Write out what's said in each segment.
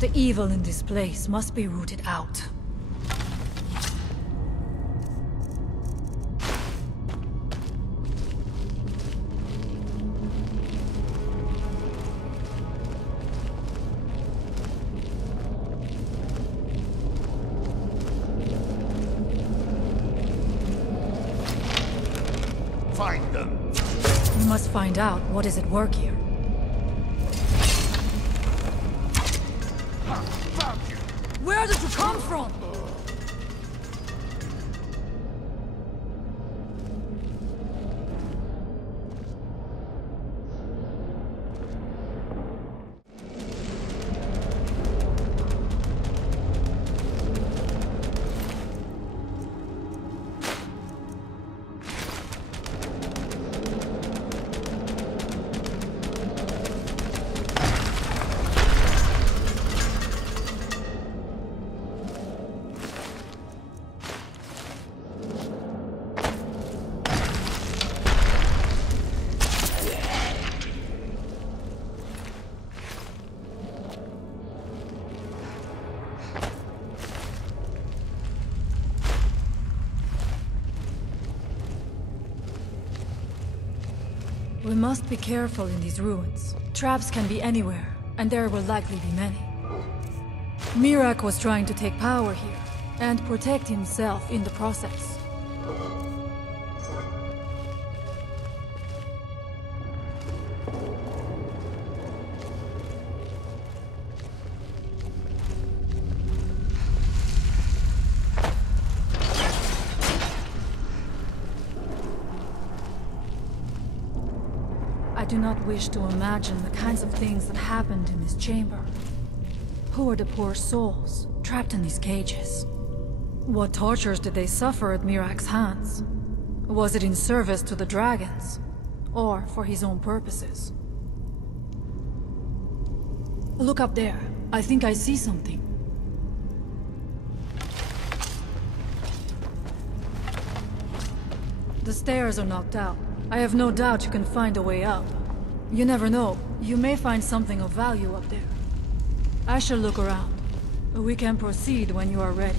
The evil in this place must be rooted out. Find them. We must find out what is at work here. Found you. Where did you come from? We must be careful in these ruins. Traps can be anywhere, and there will likely be many. Mirac was trying to take power here, and protect himself in the process. I do not wish to imagine the kinds of things that happened in this chamber. Who are the poor souls trapped in these cages? What tortures did they suffer at Mirac's hands? Was it in service to the dragons, or for his own purposes? Look up there. I think I see something. The stairs are knocked out. I have no doubt you can find a way up. You never know. You may find something of value up there. I shall look around. We can proceed when you are ready.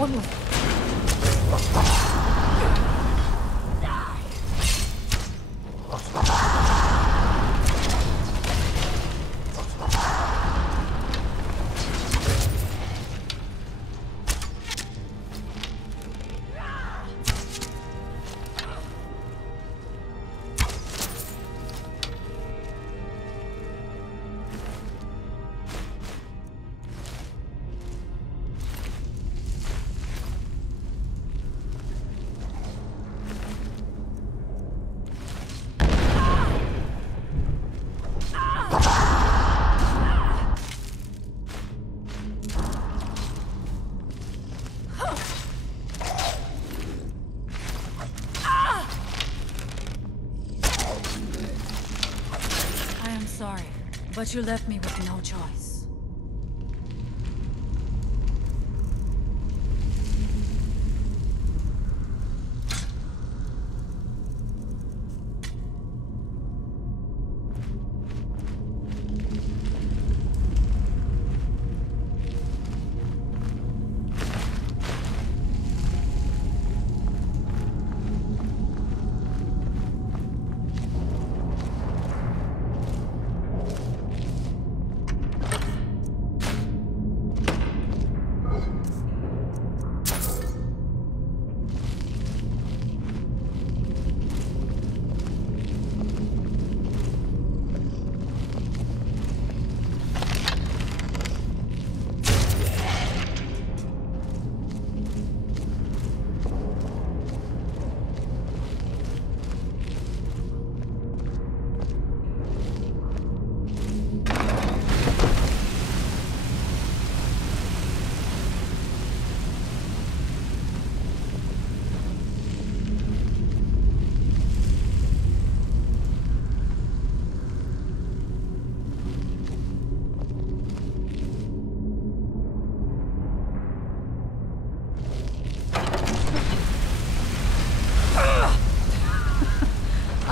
One more. Sorry, but you left me with no choice.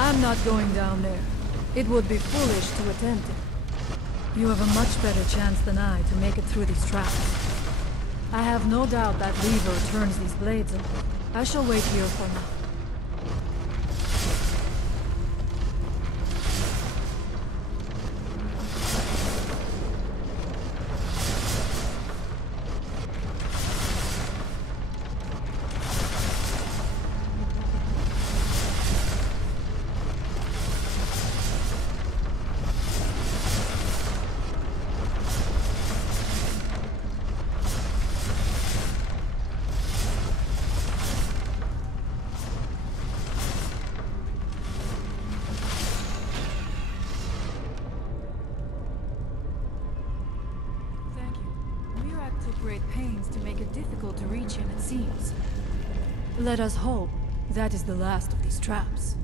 I'm not going down there. It would be foolish to attempt it. You have a much better chance than I to make it through these traps. I have no doubt that lever turns these blades over. I shall wait here for now. Great pains to make it difficult to reach him, it seems. Let us hope that is the last of these traps.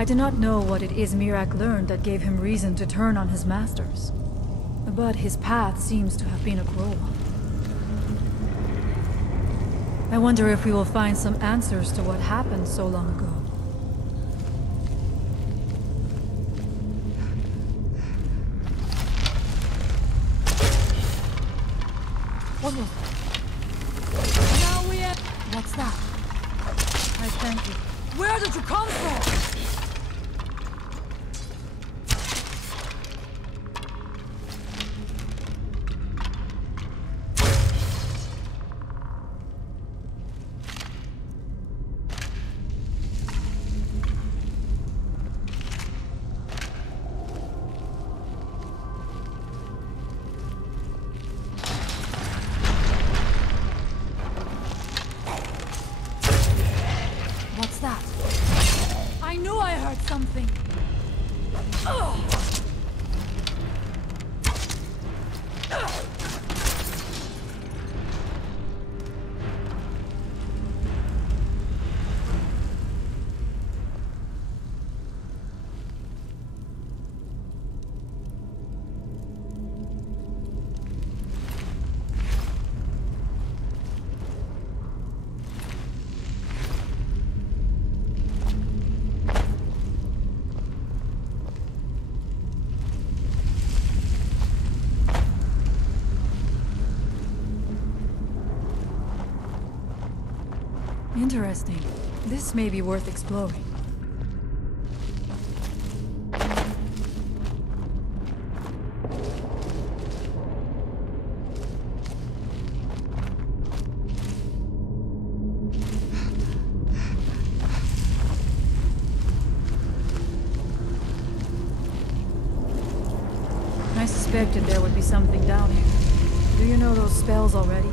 I do not know what it is Mirac learned that gave him reason to turn on his masters. But his path seems to have been a cruel one. I wonder if we will find some answers to what happened so long ago. What was that? Now we have... What's that? I thank you. Where did you come from? Something. Interesting. This may be worth exploring. I suspected there would be something down here. Do you know those spells already?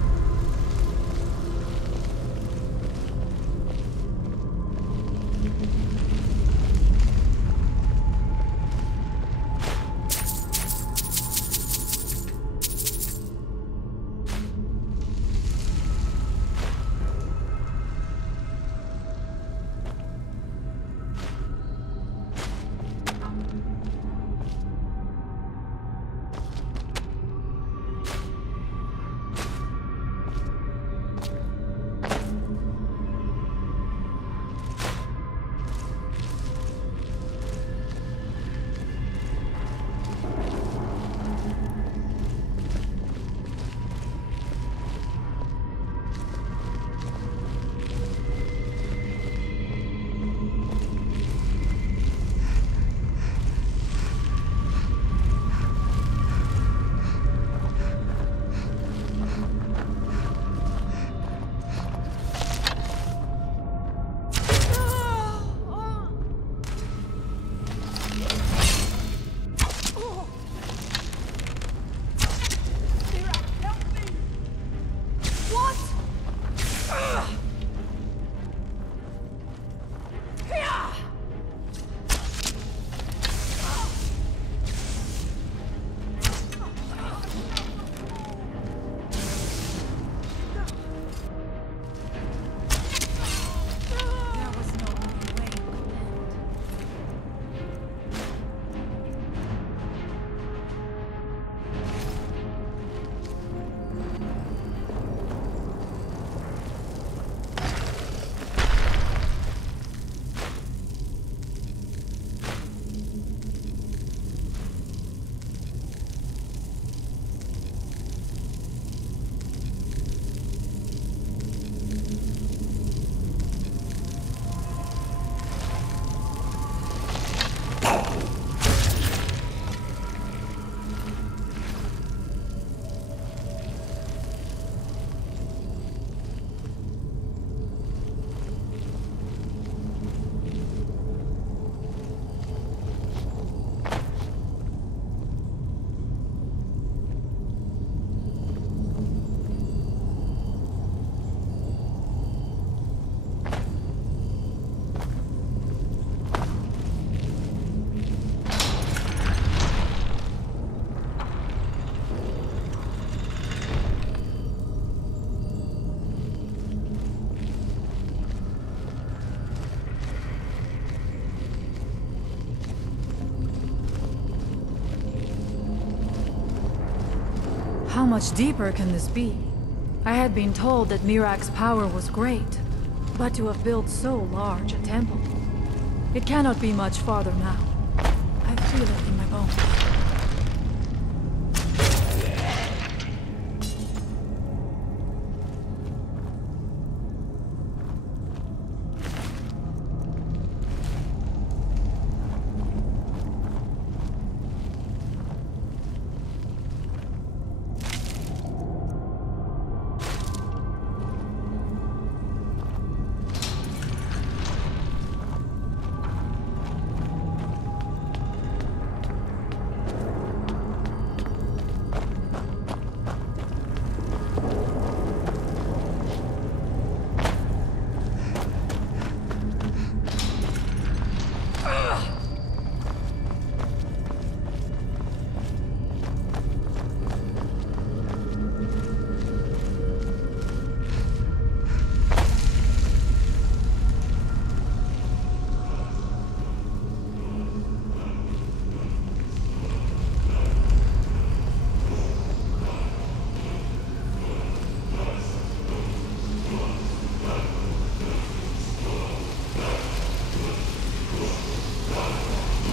much deeper can this be? I had been told that Mirak's power was great, but to have built so large a temple, it cannot be much farther now. I feel it in my bones.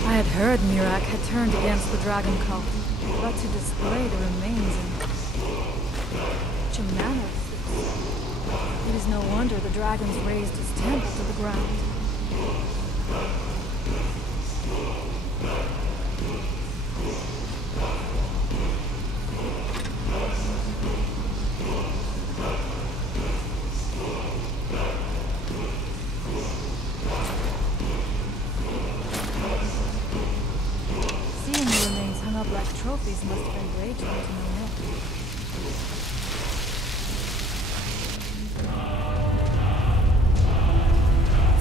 I had heard Mirak had turned against the dragon cult, but to display the remains in such a manner, it is no wonder the dragons razed his temple to the ground. Like trophies must have been great to know.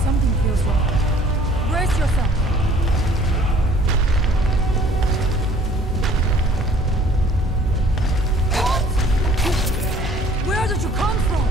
Something feels wrong. Brace yourself. What? Where did you come from?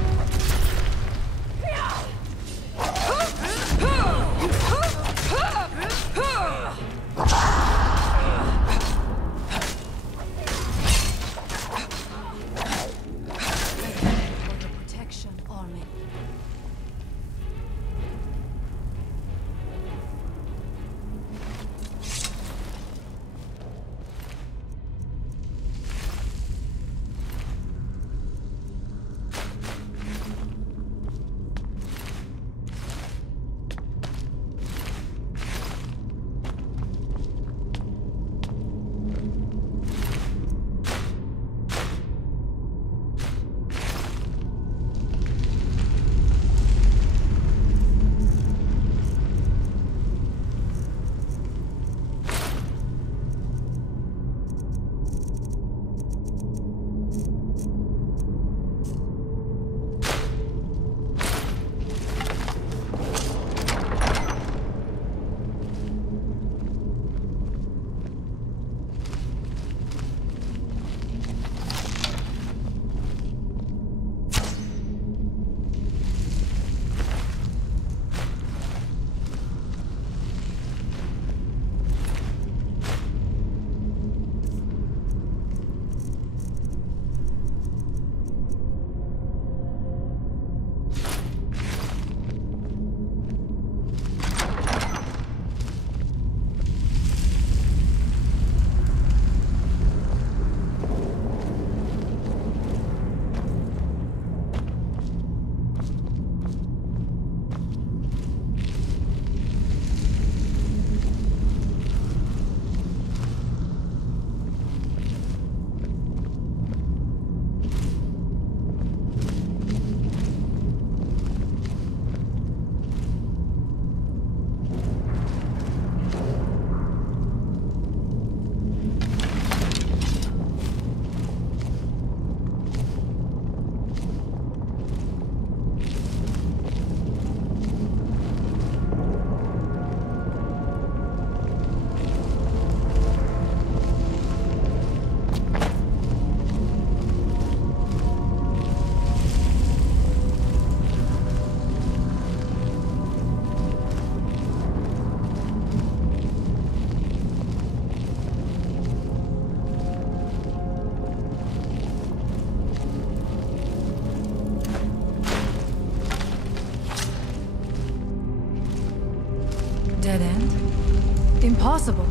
dead end? Impossible.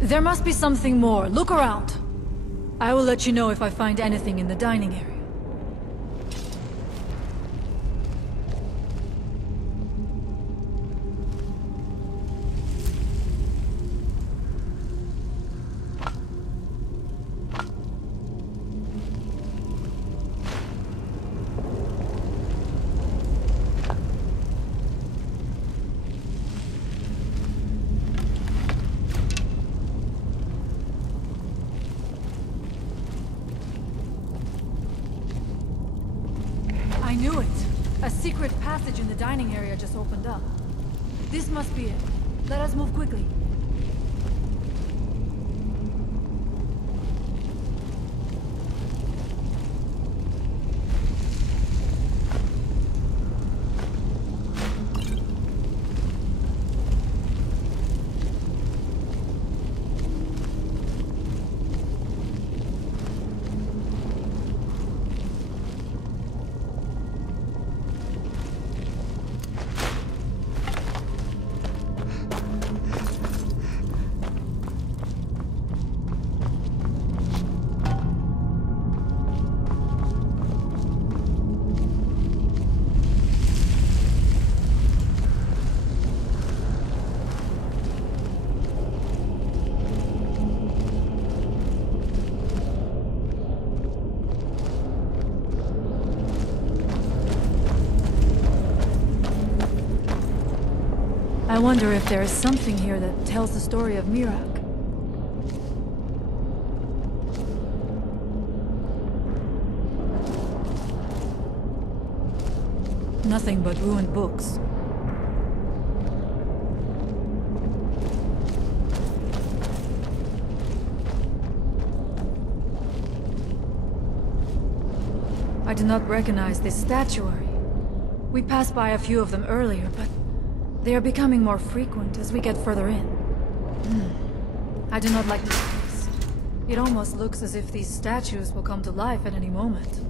There must be something more. Look around. I will let you know if I find anything in the dining area. I knew it! A secret passage in the dining area just opened up. This must be it. Let us move quickly. I wonder if there is something here that tells the story of Miraak. Nothing but ruined books. I do not recognize this statuary. We passed by a few of them earlier, but they are becoming more frequent as we get further in. I do not like this place. It almost looks as if these statues will come to life at any moment.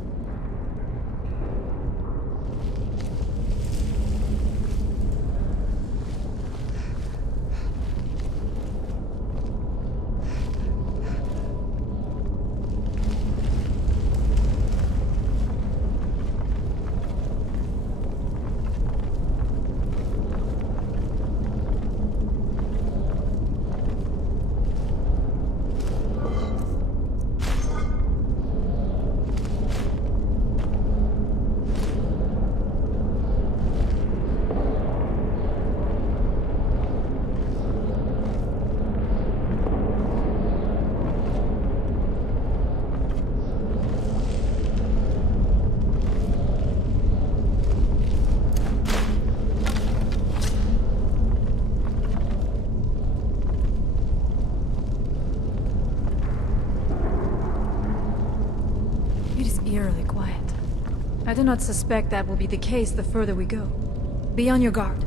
Eerily quiet. I do not suspect that will be the case the further we go. Be on your guard.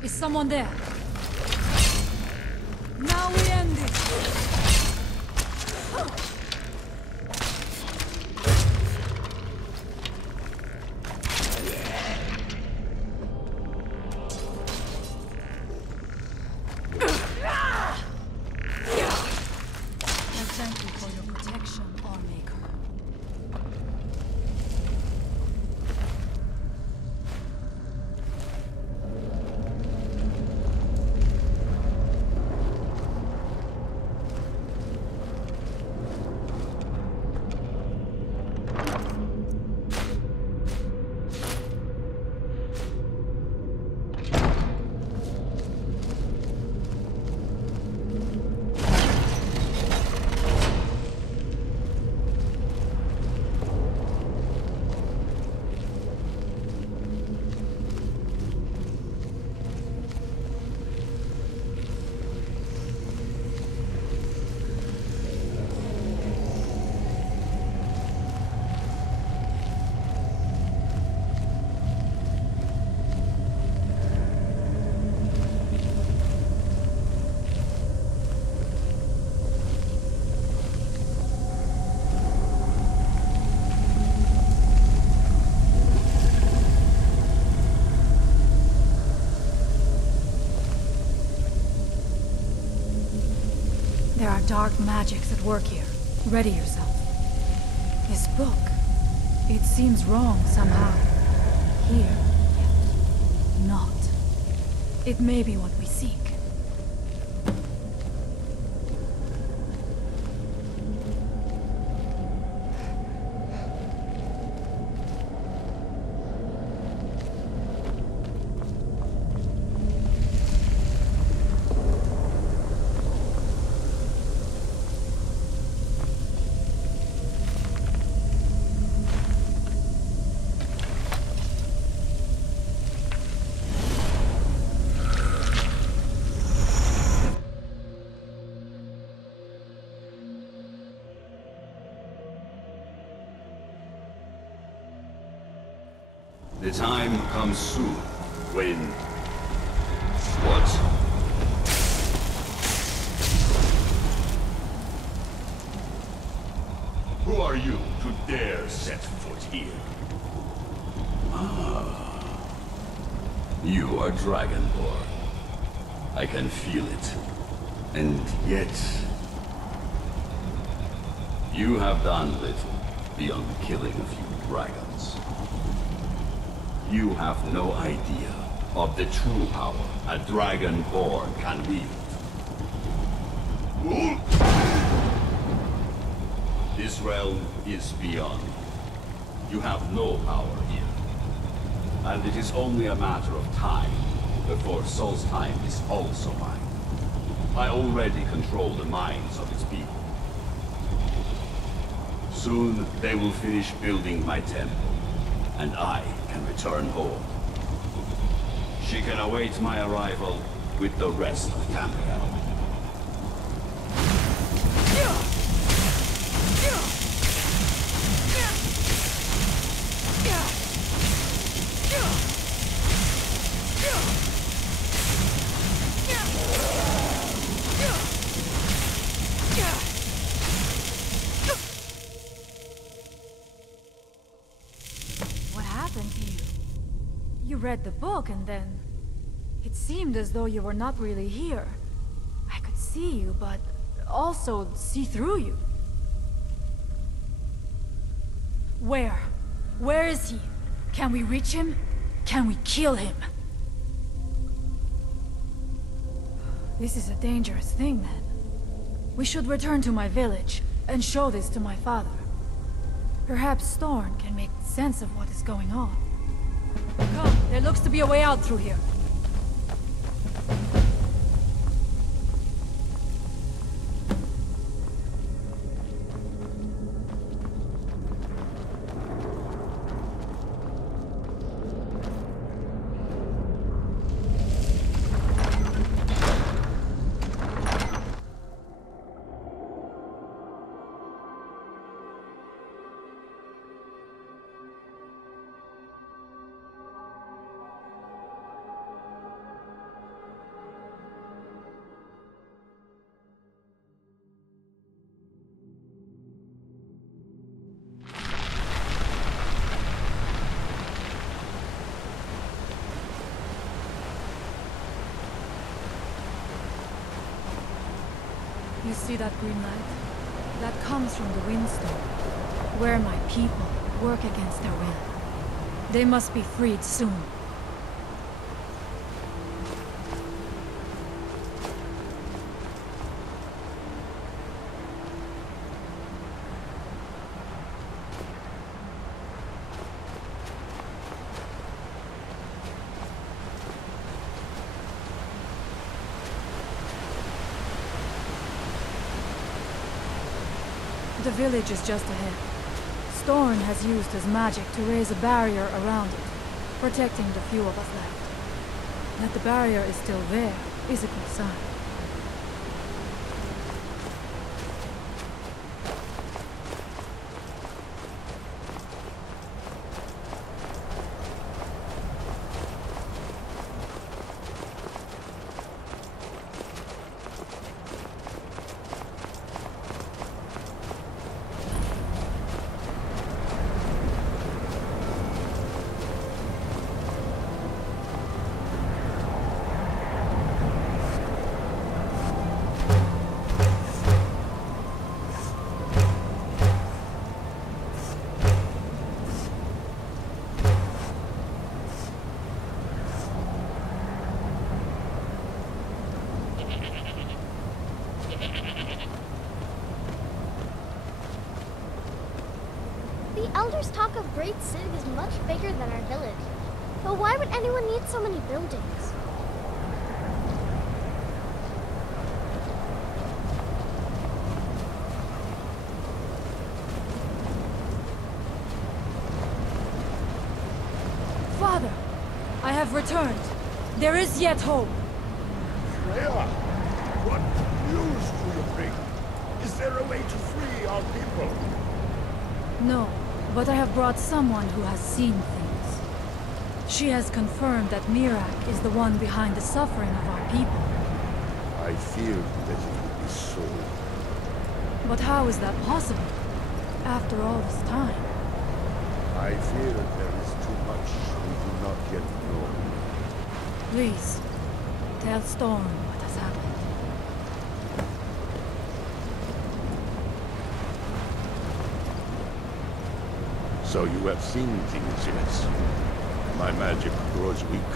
Is someone there? Now we end this! Thank you for your protection, Armaker. There are dark magics at work here. Ready yourself. This book, it seems wrong somehow. Here, yet not. It may be what we seek. The time comes soon when... What? Who are you to dare set foot here? Ah. You are Dragonborn. I can feel it. And yet... You have done little beyond killing a few dragons. You have no idea of the true power a Dragonborn can wield. This realm is beyond. You have no power here. And it is only a matter of time before Solstheim is also mine. I already control the minds of its people. Soon they will finish building my temple, and I can return home. She can await my arrival with the rest of Tamriel. What happened to you? You read the book and then... It seemed as though you were not really here. I could see you, but also see through you. Where? Where is he? Can we reach him? Can we kill him? This is a dangerous thing, then. We should return to my village and show this to my father. Perhaps Thorn can make sense of what is going on. Come, there looks to be a way out through here. You see that green light? That comes from the windstorm, where my people work against their will. They must be freed soon. The village is just ahead. Storm has used his magic to raise a barrier around it, protecting the few of us left. That the barrier is still there is a good sign. The elders talk of great cities much bigger than our village. But why would anyone need so many buildings? Father, I have returned. There is yet hope. Freya, what news do you bring? Is there a way to free our people? No, but I have brought someone who has seen things. She has confirmed that Mirac is the one behind the suffering of our people. I feared that it would be so. But how is that possible? After all this time? I fear there is too much we do not yet know. Please, tell Storm what has happened. So you have seen things, yes? My magic grows weak,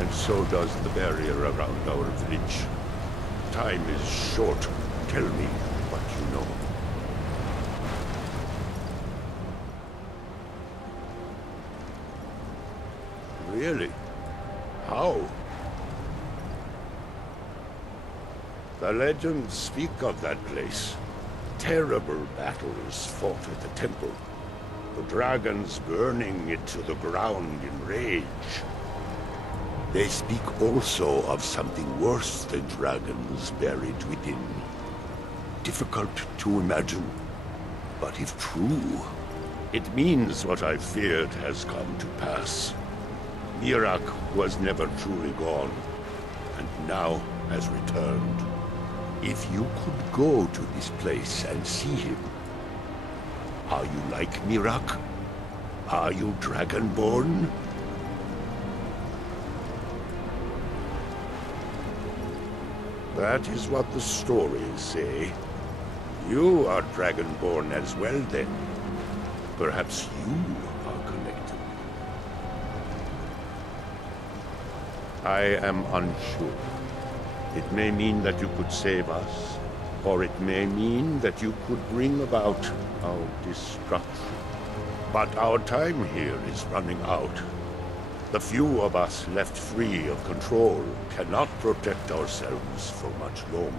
and so does the barrier around our village. Time is short. Tell me what you know. Really? How? The legends speak of that place. Terrible battles fought at the temple. The dragons burning it to the ground in rage. They speak also of something worse than dragons buried within. Difficult to imagine, but if true, it means what I feared has come to pass. Mirac was never truly gone, and now has returned. If you could go to this place and see him, are you like Mirac? Are you Dragonborn? That is what the stories say. You are Dragonborn as well, then. Perhaps you are connected. I am unsure. It may mean that you could save us, or it may mean that you could bring about our destruction. But our time here is running out. The few of us left free of control cannot protect ourselves for much longer.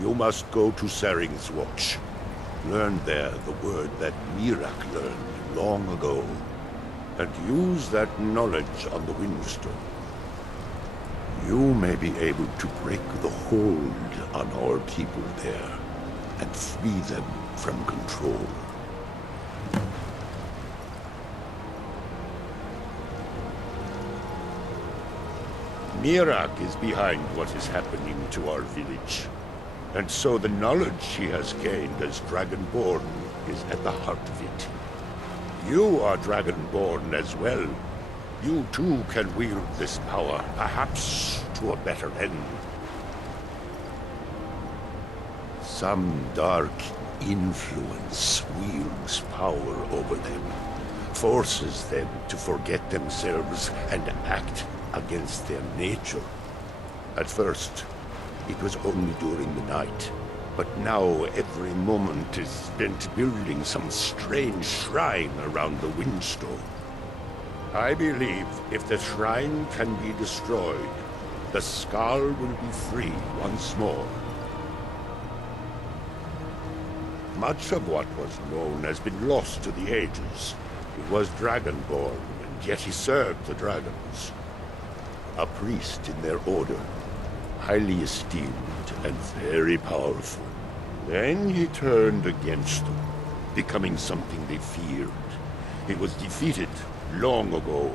You must go to Sairing's watch. Learn there the word that Mirac learned long ago, and use that knowledge on the Windstone. You may be able to break the hold on our people there, and free them from control. Mirac is behind what is happening to our village, and so the knowledge he has gained as Dragonborn is at the heart of it. You are Dragonborn as well. You too can wield this power, perhaps to a better end. Some dark influence wields power over them, forces them to forget themselves and act against their nature. At first, it was only during the night, but now every moment is spent building some strange shrine around the Windstone. I believe if the shrine can be destroyed, the Skaal will be free once more. Much of what was known has been lost to the ages. He was Dragonborn, and yet he served the dragons. A priest in their order, highly esteemed and very powerful. Then he turned against them, becoming something they feared. He was defeated long ago,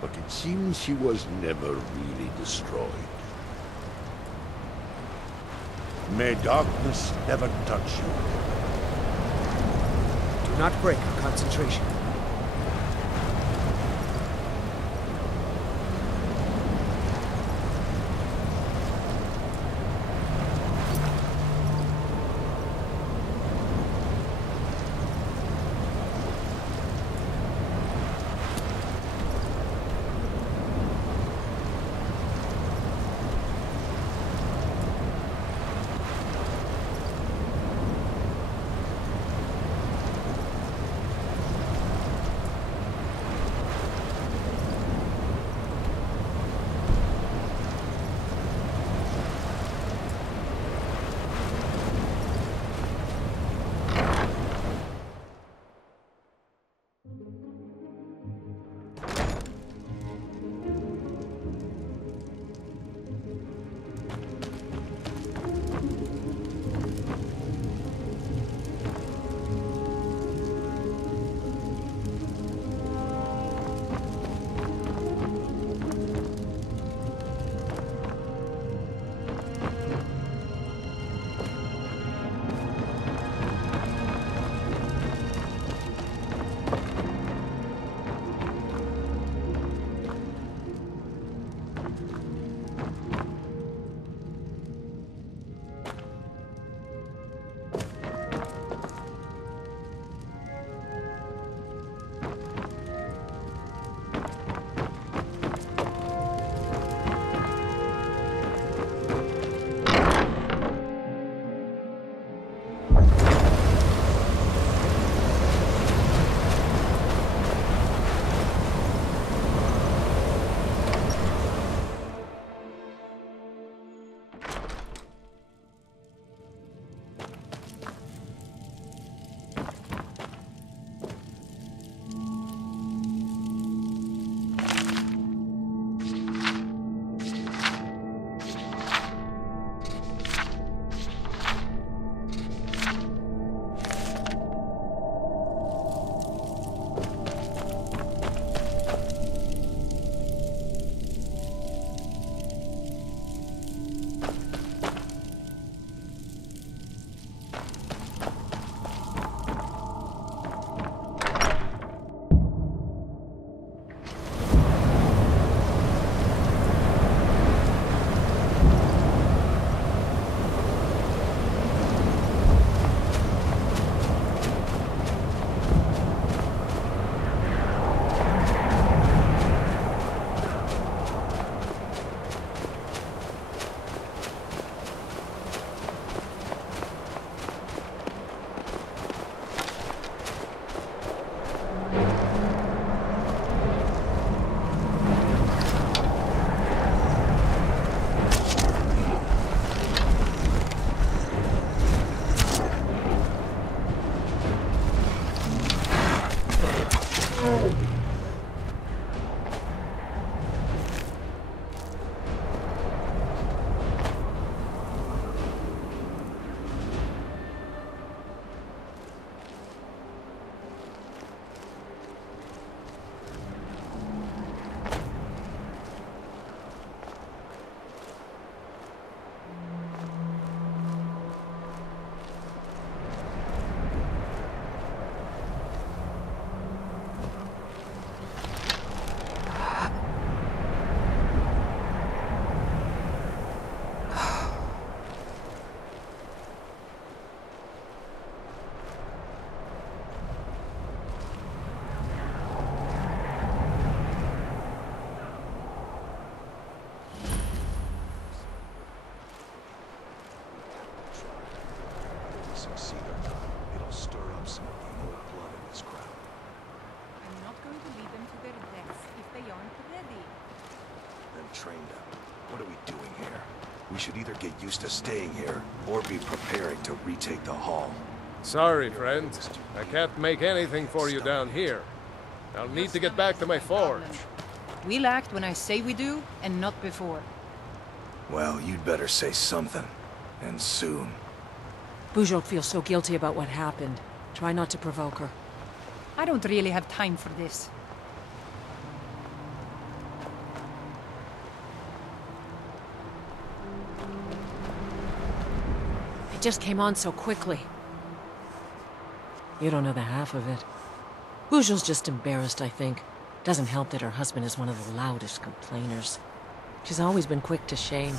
but it seems he was never really destroyed. May darkness never touch you. Do not break our concentration. train them. What are we doing here? We should either get used to staying here, or be preparing to retake the hall. Sorry, friend. I can't make anything for you down here. I'll need to get back to my forge. We'll act when I say we do, and not before. Well, you'd better say something. And soon. Bujok feels so guilty about what happened. Try not to provoke her. I don't really have time for this. It just came on so quickly. You don't know the half of it. Bujok's just embarrassed, I think. Doesn't help that her husband is one of the loudest complainers. She's always been quick to shame.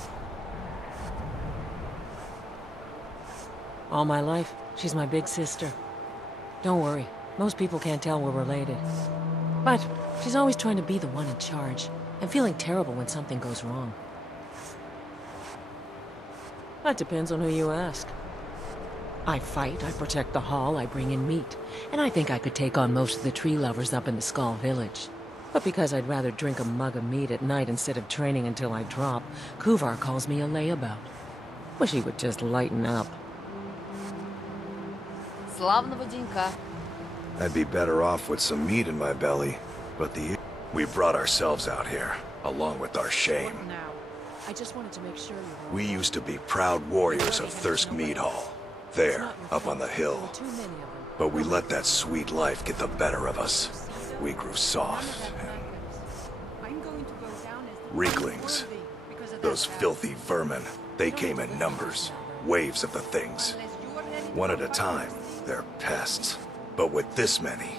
All my life, she's my big sister. Don't worry, most people can't tell we're related. But she's always trying to be the one in charge, and feeling terrible when something goes wrong. That depends on who you ask. I fight, I protect the hall, I bring in meat, and I think I could take on most of the tree lovers up in the Skull village. But because I'd rather drink a mug of meat at night instead of training until I drop, Kuvar calls me a layabout. Wish he would just lighten up. Славного денька. I'd be better off with some meat in my belly, but we brought ourselves out here, along with our shame. Now. I just wanted to make sure you We used to be proud warriors of Thirsk Mead Hall. There, up on the hill. too many of them. But we let that sweet life get the better of us. We grew soft. I'm going to go down as the Weaklings. worthy because of Those that filthy vermin. They came in numbers. Waves of the things. Unless you're heading One at for a time. They're pests. But with this many.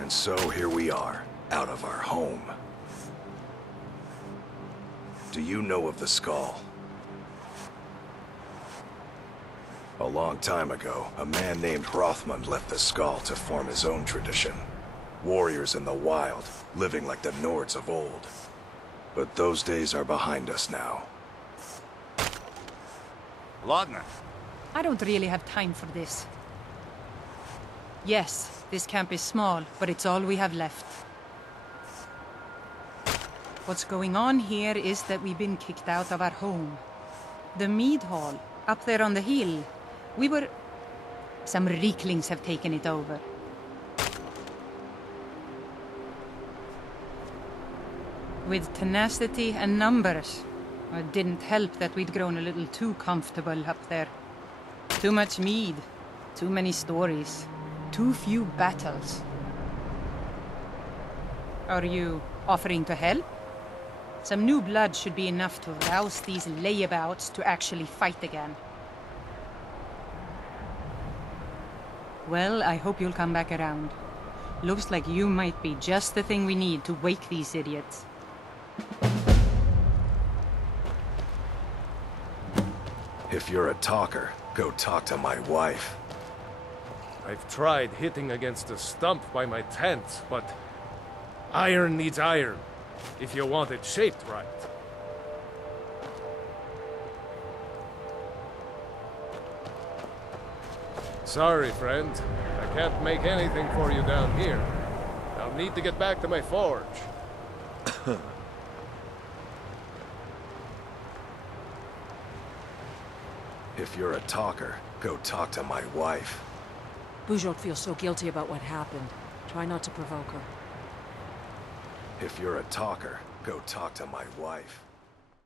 And so here we are, out of our home. Do you know of the Skull? A long time ago, a man named Hrothmund left the Skull to form his own tradition. Warriors in the wild, living like the Nords of old. But those days are behind us now. Ладно. I don't really have time for this. Yes, this camp is small, but it's all we have left. What's going on here is that we've been kicked out of our home. The mead hall, up there on the hill, Some Rieklings have taken it over. With tenacity and numbers. It didn't help that we'd grown a little too comfortable up there. Too much mead, too many stories, too few battles. Are you offering to help? Some new blood should be enough to rouse these layabouts to actually fight again. Well, I hope you'll come back around. Looks like you might be just the thing we need to wake these idiots. If you're a talker, go talk to my wife. I've tried hitting against a stump by my tent, but iron needs iron, if you want it shaped right. Sorry, friend. I can't make anything for you down here. I'll need to get back to my forge. If you're a talker, go talk to my wife. Bujok feels so guilty about what happened. Try not to provoke her. If you're a talker, go talk to my wife.